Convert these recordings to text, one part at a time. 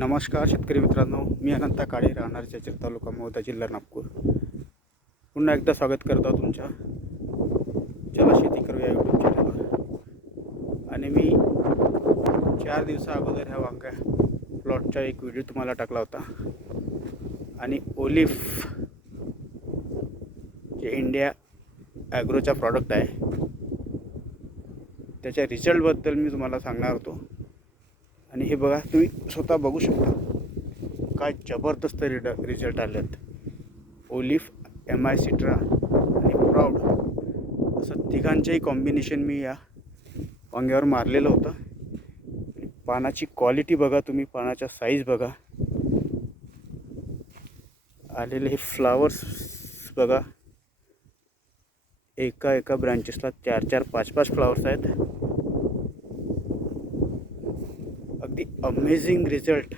नमस्कार शेतकरी मित्रांनो मी अनंता काळे राहणार चाचर तालुका मोहता जिल्हा नागपूर. पुन्हा एकदा स्वागत करतो तुमच्या. चला शेती करूया यूट्यूब चॅनलवर आणि मी चार दिवसा अगोदर ह्या वांग्या प्लॉटचा एक व्हिडिओ तुम्हाला टाकला होता. आणि ओलिफ जे इंडिया ॲग्रोचा प्रॉडक्ट आहे. त्याच्या रिझल्टबद्दल मी तुम्हाला सांगणार होतो. आणि हे बघा तुम्ही स्वतः बघू शकता. काय जबरदस्त रिड रिझल्ट आहेत ओलिफ एम आय सिट्रा आणि प्राऊड असं तिघांचंही कॉम्बिनेशन मी या वांग्यावर मारलेलं होतं. आणि पानाची क्वालिटी बघा तुम्ही पानाच्या साईज बघा. आलेले हे फ्लावर्स बघा. एका एका ब्रांचेसला चार चार पाच पाच फ्लावर्स आहेत अगदी अमेझिंग रिझल्ट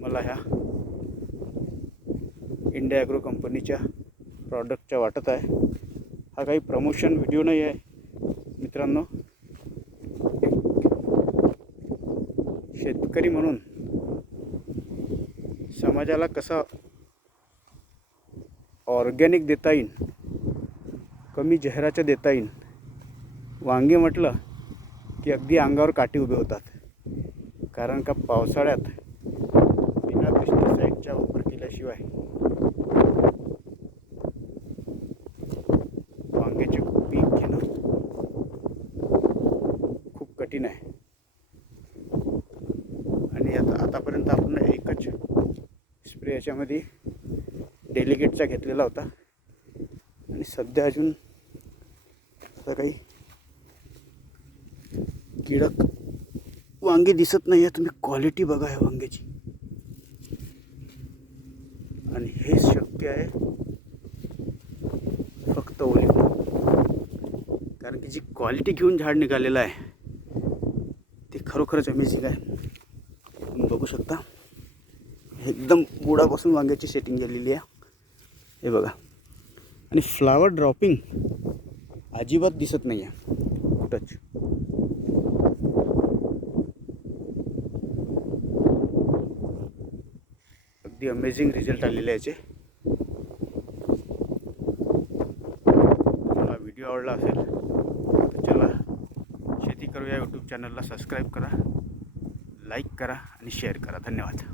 मला ह्या इंडिया ॲग्रो कंपनीच्या प्रॉडक्टच्या वाटत आहे. हा काही प्रमोशन व्हिडिओ नाही आहे मित्रांनो. शेतकरी म्हणून समाजाला कसा ऑर्गॅनिक देता येईल कमी जहराचं देता येईल वांगे म्हटलं की अगदी अंगावर काठी उभे होतात. कारण का पावसाळ्यात बिना पेस्टिसाईडचा वापर केल्याशिवाय वांग्याचे पीक घेणं खूप कठीण आहे. आणि आता आतापर्यंत आपण एकच स्प्रे याच्यामध्ये डेलिकेटचा घेतलेला होता. आणि सध्या अजून आता काही किडक वांगी दिसत नाही आहे तुम्ही क्वालिटी बघा या वांग्याची. आणि हे शक्य आहे फक्त ओली. कारण की जी क्वालिटी घेऊन झाड निघालेलं आहे ते खरोखरच अमेझिंग आहे. तुम्ही बघू शकता. एकदम बुडापासून वांग्याची सेटिंग गेलेली आहे. हे बघा. आणि फ्लावर ड्रॉपिंग अजिबात दिसत नाही आहे कुठंच अगदी अमेझिंग रिझल्ट आलेले याचे. तुम्हाला व्हिडिओ आवडला असेल तर चला शेती करूया यूट्यूब चॅनलला सबस्क्राईब करा लाईक करा आणि शेअर करा. धन्यवाद.